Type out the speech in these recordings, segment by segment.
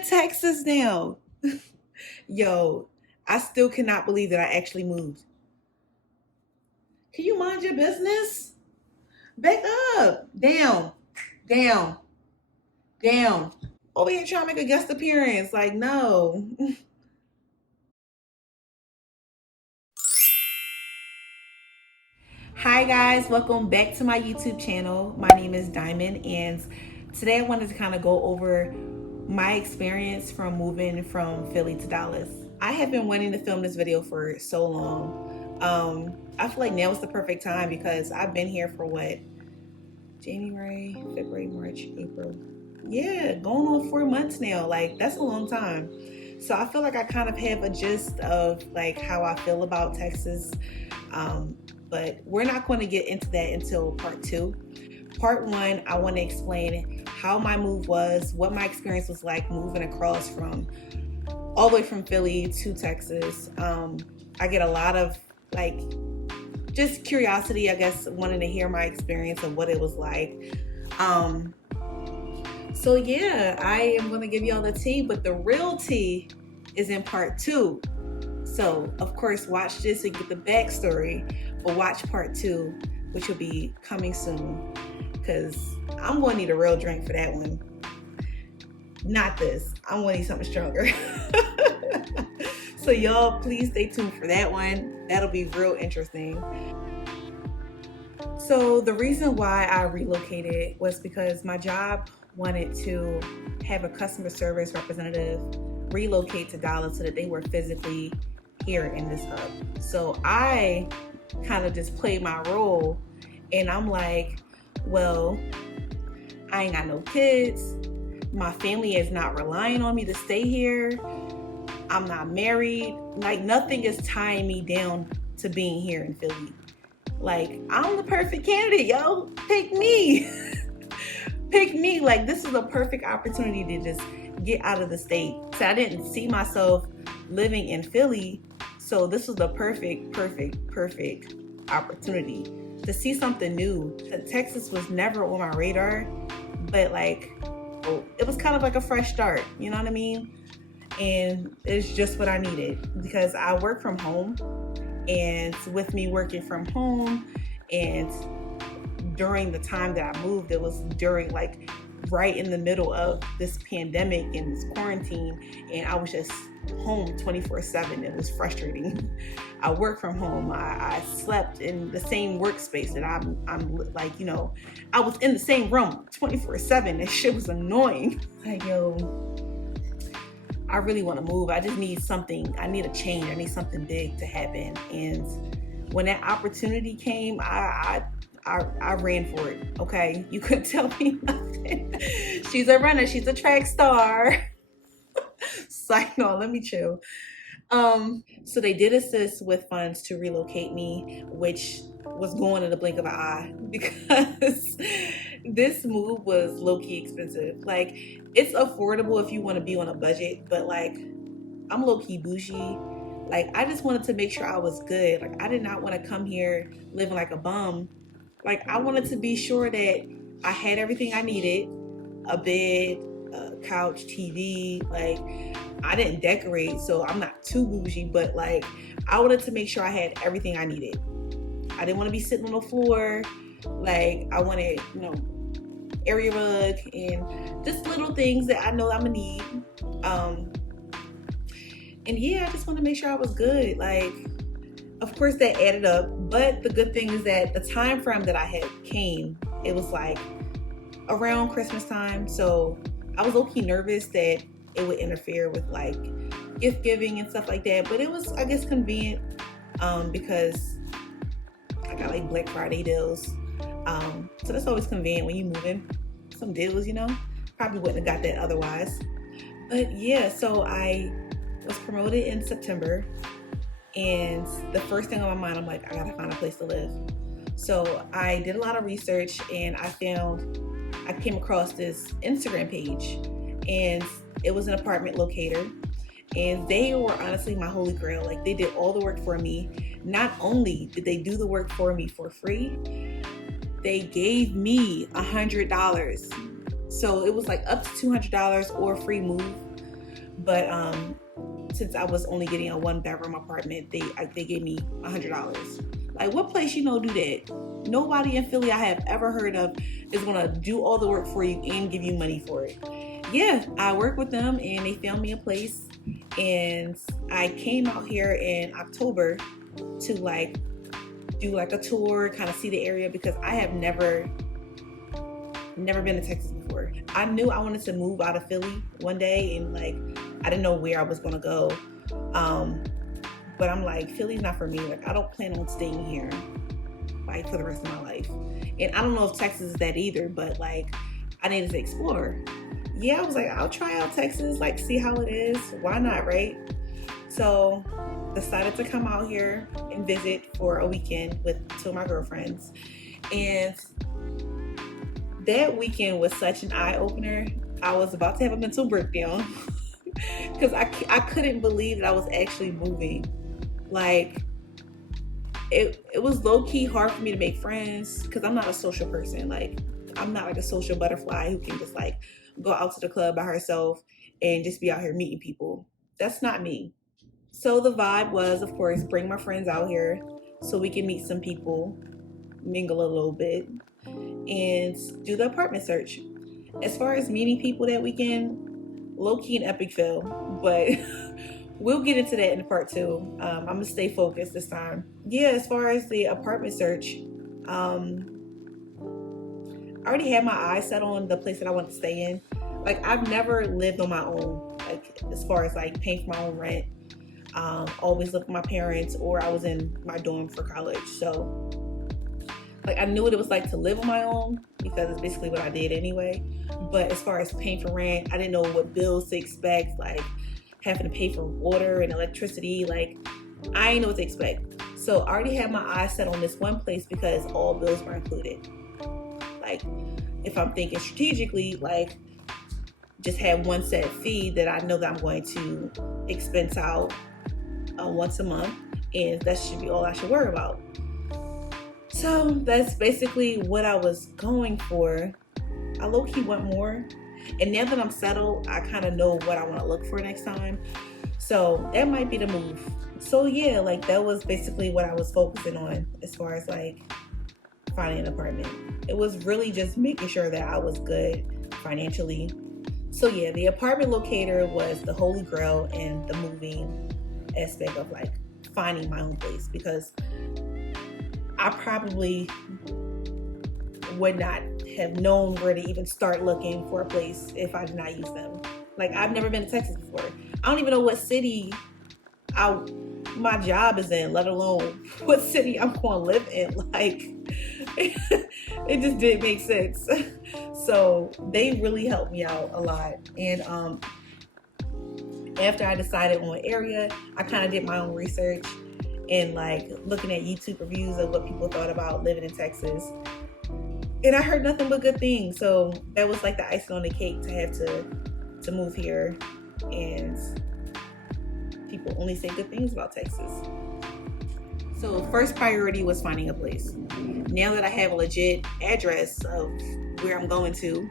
in Texas now. Yo, I still cannot believe that I actually moved. Can you mind your business? Back up. Down. Down. Down. Over here trying to make a guest appearance. Like, no. Hi guys, welcome back to my YouTube channel. My name is Diamond, and today I wanted to kind of go over my experience from moving from Philly to Dallas. I have been wanting to film this video for so long. I feel like now is the perfect time because I've been here for what? January, February, March, April. Yeah, going on 4 months now. Like, that's a long time. So I feel like I kind of have a gist of like how I feel about Texas. But we're not going to get into that until part two. Part one, I want to explain how my move was, what my experience was like moving across from all the way from Philly to Texas. I get a lot of like just curiosity, I guess, wanting to hear my experience of what it was like. So yeah, I am going to give y'all the tea, but the real tea is in part two. So of course, watch this and get the backstory, but watch part two, which will be coming soon, because I'm going to need a real drink for that one. Not this. I'm going to need something stronger. So y'all, please stay tuned for that one. That'll be real interesting. So the reason why I relocated was because my job wanted to have a customer service representative relocate to Dallas so that they were physically here in this hub. So I kind of just played my role, and I'm like, well, I ain't got no kids. My family is not relying on me to stay here. I'm not married. Like, nothing is tying me down to being here in Philly. Like, I'm the perfect candidate, yo. Pick me. Pick me. Like, this is a perfect opportunity to just get out of the state. So I didn't see myself living in Philly. So this was the perfect opportunity to see something new. Texas was never on my radar, but like, it was kind of like a fresh start. You know what I mean? And it's just what I needed because I work from home, and with me working from home, and during the time that I moved, it was during like right in the middle of this pandemic and this quarantine, and I was just home 24/7. It was frustrating. I work from home. I slept in the same workspace that I'm like, you know, I was in the same room 24/7. That shit was annoying. Like, yo, I really want to move. I just need something. I need a change. I need something big to happen. And when that opportunity came, I ran for it. Okay, you couldn't tell me nothing. She's a runner. She's a track star. Like, no, let me chill. So they did assist with funds to relocate me, which was going in the blink of an eye because this move was low-key expensive. Like, it's affordable if you want to be on a budget, but like, I'm low-key bougie. Like, I just wanted to make sure I was good. Like, I did not want to come here living like a bum. Like, I wanted to be sure that I had everything I needed: a bed, a couch, TV. Like, I didn't decorate, so I'm not too bougie, but like, I wanted to make sure I had everything I needed. I didn't want to be sitting on the floor. Like, I wanted, you know, area rug and just little things that I know I'm gonna need. And yeah, I just want to make sure I was good. Like, of course that added up, but the good thing is that the time frame that I had came, it was like around Christmas time. So I was low-key nervous that it would interfere with like gift giving and stuff like that, but it was, I guess, convenient because I got like Black Friday deals. So that's always convenient when you moving. Some deals, you know. Probably wouldn't have got that otherwise. But yeah, so I was promoted in September, and the first thing on my mind, I'm like, I gotta find a place to live. So I did a lot of research, and I came across this Instagram page, and it was an apartment locator, and they were honestly my holy grail. Like, they did all the work for me. Not only did they do the work for me for free, they gave me $100. So it was like up to $200 or free move. But since I was only getting a 1-bedroom apartment, they gave me $100. Like, what place do that? Nobody in Philly I have ever heard of is gonna do all the work for you and give you money for it. Yeah, I worked with them and they found me a place, and I came out here in October to like do like a tour, kind of see the area, because I have never been to Texas before. I knew I wanted to move out of Philly one day, and like I didn't know where I was gonna go. But I'm like, Philly's not for me. Like, I don't plan on staying here like for the rest of my life. And I don't know if Texas is that either, but like I needed to explore. Yeah, I was like, I'll try out Texas, like see how it is. Why not, right? So decided to come out here and visit for a weekend with 2 of my girlfriends. And that weekend was such an eye-opener. I was about to have a mental breakdown because I couldn't believe that I was actually moving. Like, it was low-key hard for me to make friends because I'm not a social person. Like, I'm not like a social butterfly who can just like go out to the club by herself and just be out here meeting people. That's not me. So the vibe was, of course, bring my friends out here so we can meet some people, mingle a little bit, and do the apartment search. As far as meeting people that weekend, low-key an epic fail, but we'll get into that in part 2. I'm gonna stay focused this time. Yeah, as far as the apartment search, I already had my eyes set on the place that I wanted to stay in. Like, I've never lived on my own, like as far as like paying for my own rent. Always lived with my parents, or I was in my dorm for college. So like I knew what it was like to live on my own because it's basically what I did anyway. But as far as paying for rent, I didn't know what bills to expect, like having to pay for water and electricity. Like, I didn't know what to expect. So I already had my eyes set on this one place because all bills were included. Like, if I'm thinking strategically, like just have one set fee that I know that I'm going to expense out once a month, and that should be all I should worry about. So that's basically what I was going for. I low-key want more, and now that I'm settled, I kind of know what I want to look for next time. So that might be the move. So yeah, like that was basically what I was focusing on as far as like finding an apartment. It was really just making sure that I was good financially. So yeah, the apartment locator was the holy grail in the moving aspect of like finding my own place, because I probably would not have known where to even start looking for a place if I did not use them. Like, I've never been to Texas before. I don't even know what city my job is in, let alone what city I'm going to live in. Like, it just didn't make sense. So they really helped me out a lot. And after I decided on an area, I kind of did my own research and like looking at YouTube reviews of what people thought about living in Texas. And I heard nothing but good things. So that was like the icing on the cake to have to move here. And people only say good things about Texas. So first priority was finding a place. Now that I have a legit address of where I'm going to,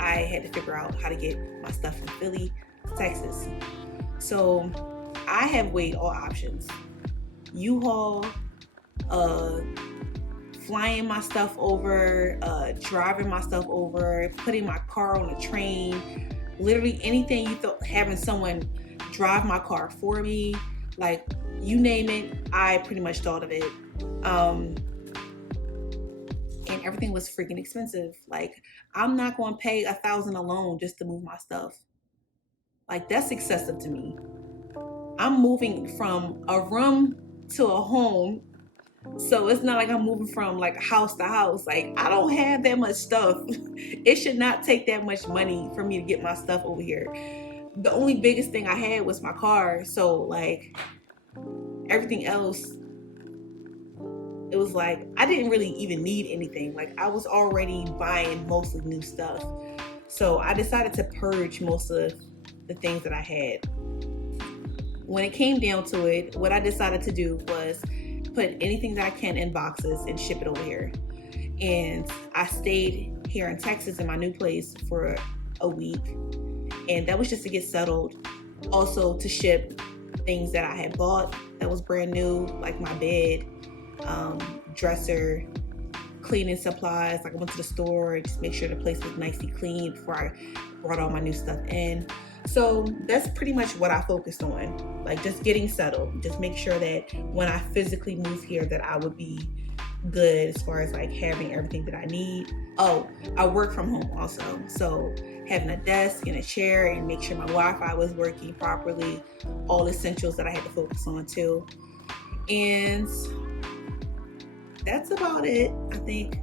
I had to figure out how to get my stuff from Philly to Texas. So I have weighed all options. U-Haul, flying my stuff over, driving my stuff over, putting my car on a train, literally anything you thought, having someone drive my car for me, like you name it, I pretty much thought of it. And everything was freaking expensive. Like, I'm not going to pay $1,000 alone just to move my stuff. Like, that's excessive to me. I'm moving from a room to a home, so it's not like I'm moving from like house to house. Like, I don't have that much stuff. It should not take that much money for me to get my stuff over here. The only biggest thing I had was my car, so like everything else, it was like I didn't really even need anything. Like, I was already buying mostly new stuff, so I decided to purge most of the things that I had. When it came down to it, what I decided to do was put anything that I can in boxes and ship it over here. And I stayed here in Texas in my new place for a week. And that was just to get settled. Also to ship things that I had bought that was brand new, like my bed, dresser, cleaning supplies. Like I went to the store, just make sure the place was nicely clean before I brought all my new stuff in. So that's pretty much what I focused on, like just getting settled, just make sure that when I physically move here that I would be good as far as like having everything that I need. Oh, I work from home also, so having a desk and a chair and make sure my Wi-Fi was working properly, all essentials that I had to focus on too. And that's about it. I think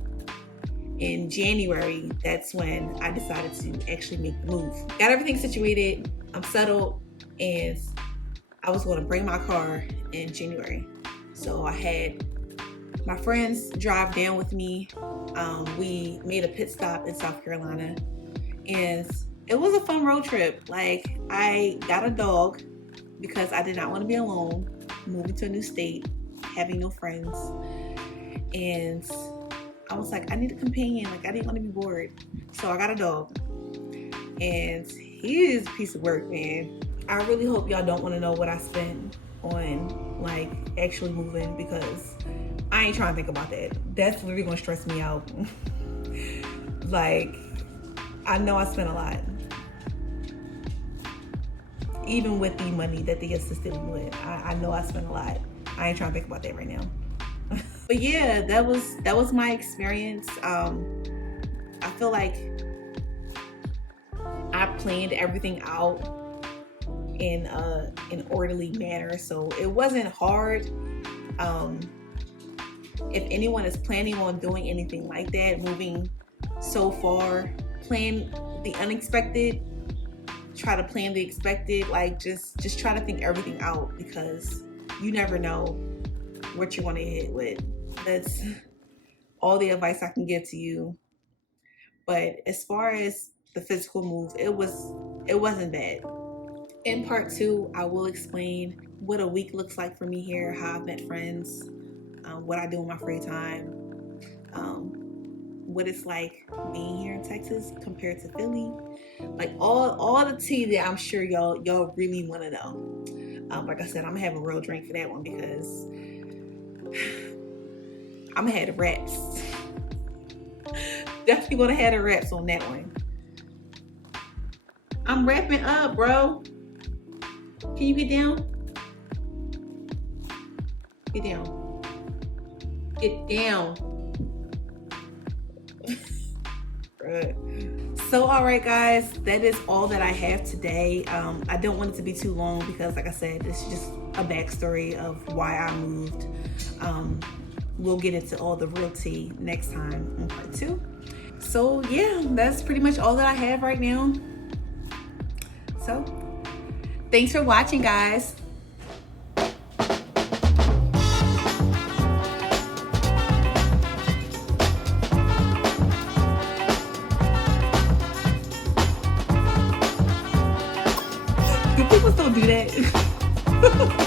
in January, that's when I decided to actually make the move. Got everything situated, I'm settled, and I was going to bring my car in January. So I had my friends drive down with me. We made a pit stop in South Carolina, and it was a fun road trip. Like, I got a dog because I did not want to be alone, moving to a new state, having no friends. And I was like, I need a companion. Like, I didn't want to be bored. So I got a dog. And he is a piece of work, man. I really hope y'all don't want to know what I spent on, like, actually moving, because I ain't trying to think about that. That's literally going to stress me out. Like, I know I spent a lot. Even with the money that they assisted me with, I know I spent a lot. I ain't trying to think about that right now. But yeah, that was my experience. I feel like I planned everything out in an orderly manner, so it wasn't hard. If anyone is planning on doing anything like that, moving so far, plan the unexpected, try to plan the expected. Like, just try to think everything out, because you never know what you want to hit with. That's all the advice I can give to you. But as far as the physical move, it wasn't bad. In part 2, I will explain what a week looks like for me here, how I've met friends, what I do in my free time, what it's like being here in Texas compared to Philly. Like all the tea that I'm sure y'all really want to know. Like I said, I'm gonna have a real drink for that one, because I'm gonna have the raps. Definitely gonna have the raps on that one. I'm wrapping up, bro. Can you get down? Get down. Get down. Right. So, all right, guys, that is all that I have today. I don't want it to be too long, because, like I said, it's just a backstory of why I moved. We'll get into all the real tea next time in part 2. So yeah, that's pretty much all that I have right now. So thanks for watching, guys. Do people still do that?